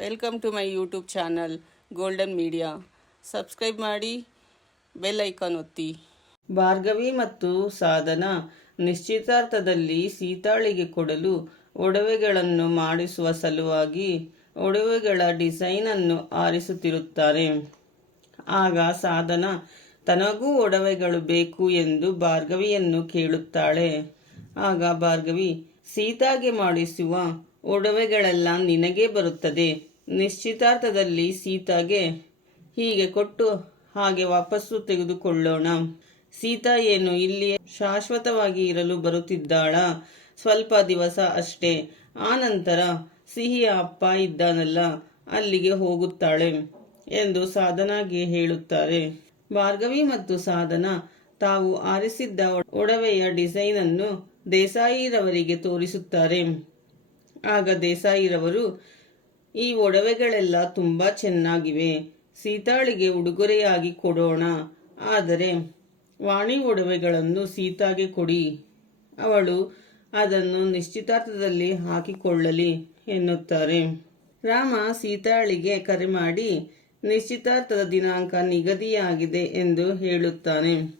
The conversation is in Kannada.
Welcome to my YouTube channel golden media subscribe ಮಾಡಿ ಬೆಲ್ ಐಕಾನ್ ಒತ್ತಿ. ಭಾರ್ಗವಿ ಮತ್ತು ಸಾಧನ ನಿಶ್ಚಿತಾರ್ಥದಲ್ಲಿ ಸೀತಾಳಿಗೆ ಕೊಡಲು ಒಡವೆಗಳನ್ನು ಮಾಡಿಸುವ ಸಲುವಾಗಿ ಒಡವೆಗಳ ಡಿಸೈನನ್ನು ಆರಿಸುತ್ತಿರುತ್ತಾರೆ. ಆಗ ಸಾಧನ, ತನಗೂ ಒಡವೆಗಳು ಬೇಕು ಎಂದು ಭಾರ್ಗವಿಯನ್ನು ಕೇಳುತ್ತಾಳೆ. ಆಗ ಭಾರ್ಗವಿ, ಸೀತಾಗೆ ಮಾಡಿಸುವ ಒಡವೆಗಳೆಲ್ಲ ನಿನಗೆ ಬರುತ್ತದೆ. ನಿಶ್ಚಿತಾರ್ಥದಲ್ಲಿ ಸೀತಾಗೆ ಹೀಗೆ ಕೊಟ್ಟು ಹಾಗೆ ವಾಪಸ್ಸು ತೆಗೆದುಕೊಳ್ಳೋಣ. ಸೀತಾ ಏನು ಇಲ್ಲಿ ಶಾಶ್ವತವಾಗಿ ಇರಲು ಬರುತ್ತಿದ್ದಾಳ? ಸ್ವಲ್ಪ ದಿವಸ ಅಷ್ಟೇ. ಆ ನಂತರ ಸಿಹಿಯ ಅಪ್ಪ ಇದ್ದಾನಲ್ಲ, ಅಲ್ಲಿಗೆ ಹೋಗುತ್ತಾಳೆ ಎಂದು ಸಾಧನಾಗೆ ಹೇಳುತ್ತಾರೆ. ಭಾರ್ಗವಿ ಮತ್ತು ಸಾಧನ ತಾವು ಆರಿಸಿದ್ದ ಒಡವೆಯ ಡಿಸೈನ್ ಅನ್ನು ದೇಸಾಯಿರವರಿಗೆ ತೋರಿಸುತ್ತಾರೆ. ಆಗ ದೇಸಾಯಿರವರು ಈ ಒಡವೆಗಳೆಲ್ಲ ತುಂಬಾ ಚೆನ್ನಾಗಿವೆ. ಸೀತಾಳಿಗೆ ಉಡುಗೊರೆಯಾಗಿ ಕೊಡೋಣ. ಆದರೆ ವಾಣಿ ಒಡವೆಗಳನ್ನು ಸೀತಾಗೆ ಕೊಡಿ. ಅವಳು ಅದನ್ನು ನಿಶ್ಚಿತಾರ್ಥದಲ್ಲಿ ಹಾಕಿಕೊಳ್ಳಲಿ ಎನ್ನುತ್ತಾರೆ. ರಾಮ ಸೀತಾಳಿಗೆ ಕರೆ ಮಾಡಿ, ನಿಶ್ಚಿತಾರ್ಥದ ದಿನಾಂಕ ನಿಗದಿಯಾಗಿದೆ ಎಂದು ಹೇಳುತ್ತಾನೆ.